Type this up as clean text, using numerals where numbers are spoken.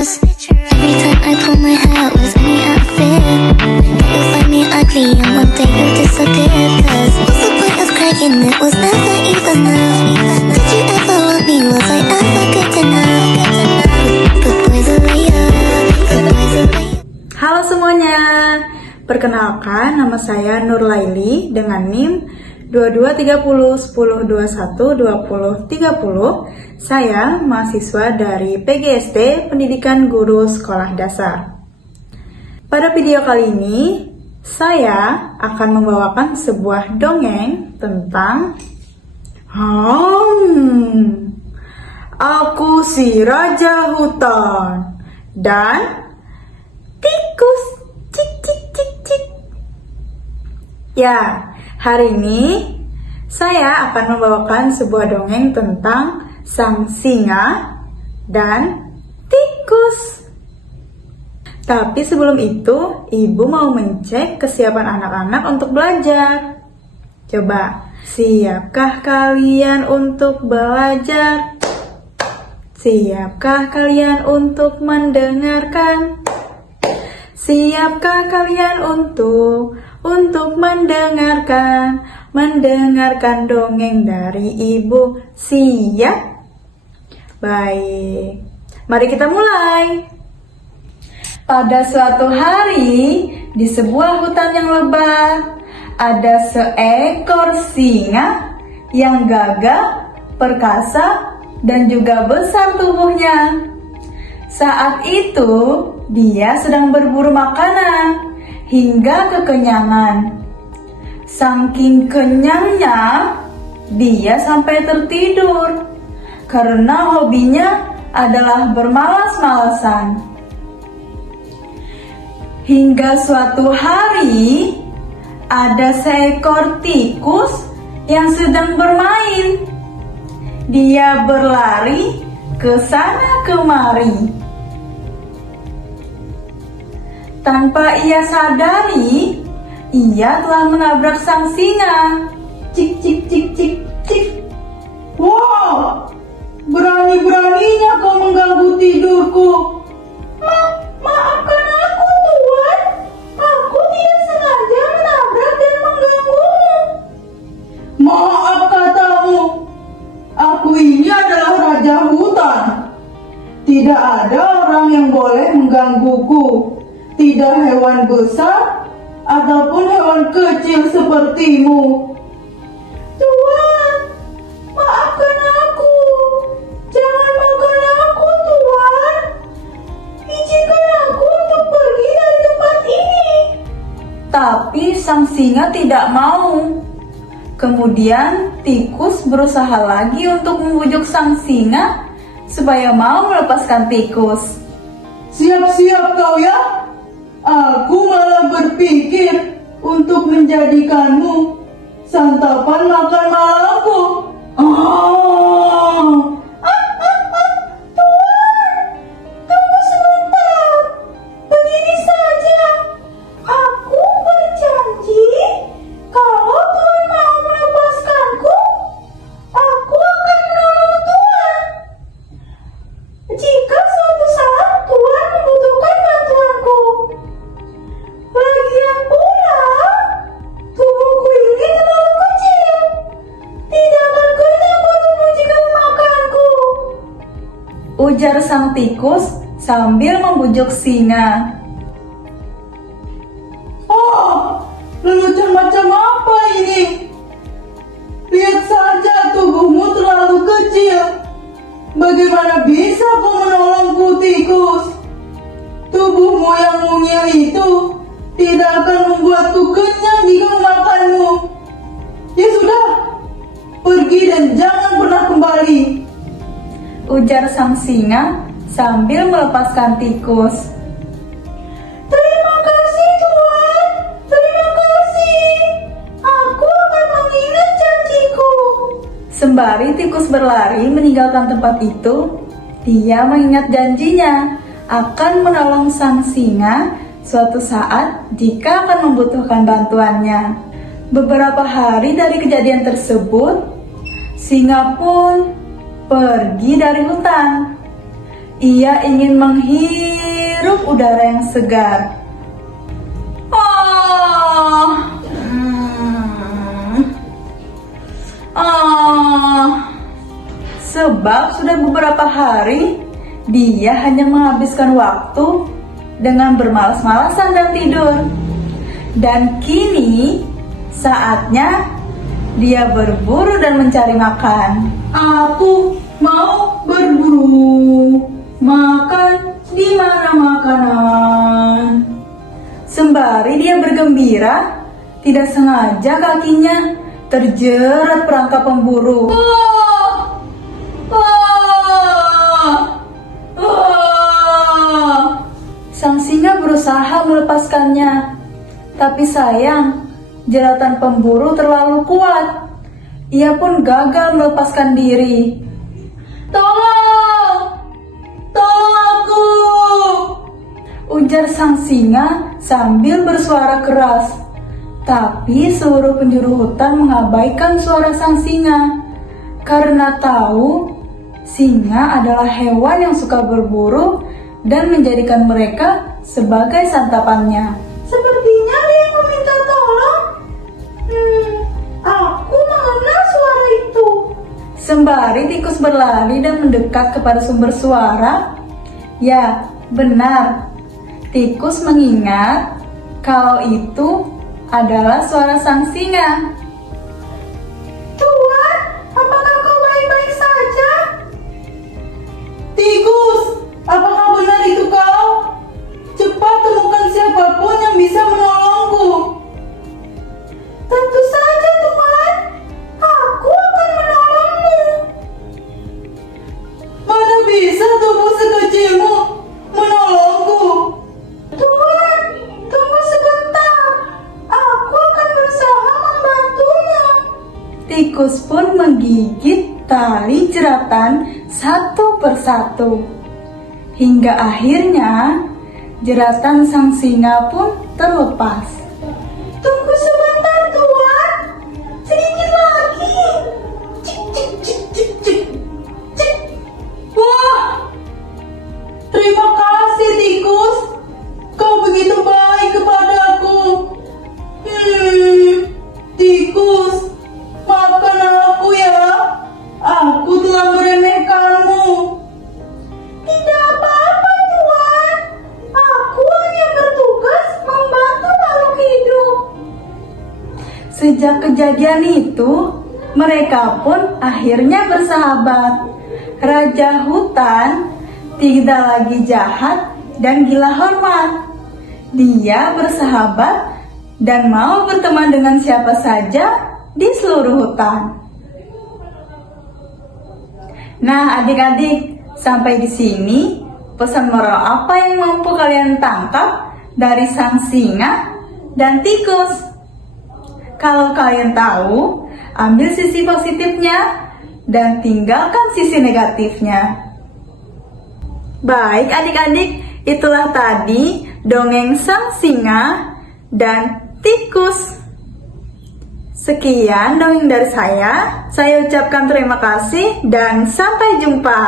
Every time I pull my hair was any outfit. You find me ugly and one day you disappear. Cause what's the point of crying? It was never even enough. Did you ever want me? Was I ever good enough? Good boys are good boys are Halo semuanya, perkenalkan nama saya Nur Laili dengan NIM 2230 1021 2030. Saya mahasiswa dari PGSD Pendidikan Guru Sekolah Dasar. Pada video kali ini, saya akan membawakan sebuah dongeng tentang Aku si Raja Hutan dan tikus cik cik cik cik. Ya, hari ini saya akan membawakan sebuah dongeng tentang sang singa dan tikus. Tapi sebelum itu, ibu mau mengecek kesiapan anak-anak untuk belajar. Coba, siapkah kalian untuk belajar? Siapkah kalian untuk mendengarkan? Siapkah kalian untuk mendengarkan dongeng dari ibu? Siap? Baik, mari kita mulai. Pada suatu hari, di sebuah hutan yang lebat, ada seekor singa yang gagah, perkasa, dan juga besar tubuhnya. Saat itu, dia sedang berburu makanan hingga kekenyangan. Saking kenyangnya, dia sampai tertidur karena hobinya adalah bermalas-malasan. Hingga suatu hari, ada seekor tikus yang sedang bermain. Dia berlari ke sana kemari. Tanpa ia sadari, ia telah menabrak sang singa. Cik cik cik cik cik. Wah, berani-beraninya kau mengganggu tidurku. Maafkan aku, Tuan. Aku tidak sengaja menabrak dan mengganggumu. Maaf katamu. Aku ini adalah Raja Hutan. Tidak ada orang yang boleh menggangguku. Tidak hewan besar ataupun hewan kecil sepertimu. Tuan, maafkan aku. Jangan makan aku, Tuan. Izinkan aku untuk pergi dari tempat ini. Tapi sang singa tidak mau. Kemudian tikus berusaha lagi untuk membujuk sang singa supaya mau melepaskan tikus. Siap-siap kau ya. Aku malah berpikir untuk menjadikanmu santapan makan malamku. Tuan, tunggu sebentar. Begini saja. Aku berjanji kalau Tuan mau melepaskanku, aku akan menolong Tuan. Jika suatu saat Tuan membutuhkan bantuanku. Lagian pula, tubuhku ini terlalu kecil. Tidak akan kenyang perutmu jika memakanku. Ujar sang tikus sambil membujuk singa. Oh, lelucon macam apa ini? Lihat saja tubuhmu terlalu kecil. Bagaimana bisa kau menolongku, tikus? Tubuhmu yang mungil itu tidak akan membuatku kenyang jika memakanmu. Ya sudah, pergi dan jangan pernah kembali. Ujar sang singa sambil melepaskan tikus. Terima kasih, Tuan. Terima kasih. Aku akan mengingat janjiku. Sembari tikus berlari meninggalkan tempat itu, dia mengingat janjinya akan menolong sang singa suatu saat jika akan membutuhkan bantuannya. Beberapa hari dari kejadian tersebut, singa pun pergi dari hutan. Ia ingin menghirup udara yang segar. Sebab sudah beberapa hari dia hanya menghabiskan waktu dengan bermalas-malasan dan tidur. Dan kini saatnya dia berburu dan mencari makan. Aku mau berburu, makan di mana makanan. Sembari dia bergembira, tidak sengaja kakinya terjerat perangkap pemburu. Sang singa berusaha melepaskannya, tapi sayang, jeratan pemburu terlalu kuat. Ia pun gagal melepaskan diri. Tolong! Tolong aku! Ujar sang singa sambil bersuara keras. Tapi seluruh penjuru hutan mengabaikan suara sang singa. Karena tahu, singa adalah hewan yang suka berburu dan menjadikan mereka sebagai santapannya. Sepertinya ada yang meminta tolong. Aku mengenal suara itu. Sembari tikus berlari dan mendekat kepada sumber suara, ya benar, tikus mengingat kalau itu adalah suara sang singa. Tuan, apakah kau baik-baik saja? Tikus, apakah benar itu kau? Cepat temukan siapapun yang bisa menolongku. Tentu saja, Tuan. Aku akan menolongmu. Mana bisa tubuh sekecilmu menolongku? Tuan, tunggu sebentar. Aku akan berusaha membantunya. Tikus pun menggigit tali jeratan satu persatu. Hingga akhirnya jeratan sang singa pun terlepas. Tunggu sebentar, Tuan. Sedikit lagi. Cik, cik, cik, cik, cik. Cik. Wah, terima kasih, tikus. Kau begitu baik kepadaku. Tikus, maafkan aku ya. Aku telah meremehkanmu. Tidak apa-apa, Tuan. Aku hanya bertugas membantu makhluk hidup. Sejak kejadian itu, mereka pun akhirnya bersahabat. Raja hutan tidak lagi jahat dan gila hormat. Dia bersahabat dan mau berteman dengan siapa saja di seluruh hutan. Nah, adik-adik, sampai di sini pesan moral apa yang mampu kalian tangkap dari sang singa dan tikus? Kalau kalian tahu, ambil sisi positifnya dan tinggalkan sisi negatifnya. Baik adik-adik, itulah tadi dongeng sang singa dan tikus. Sekian dongeng dari saya. Saya ucapkan terima kasih dan sampai jumpa.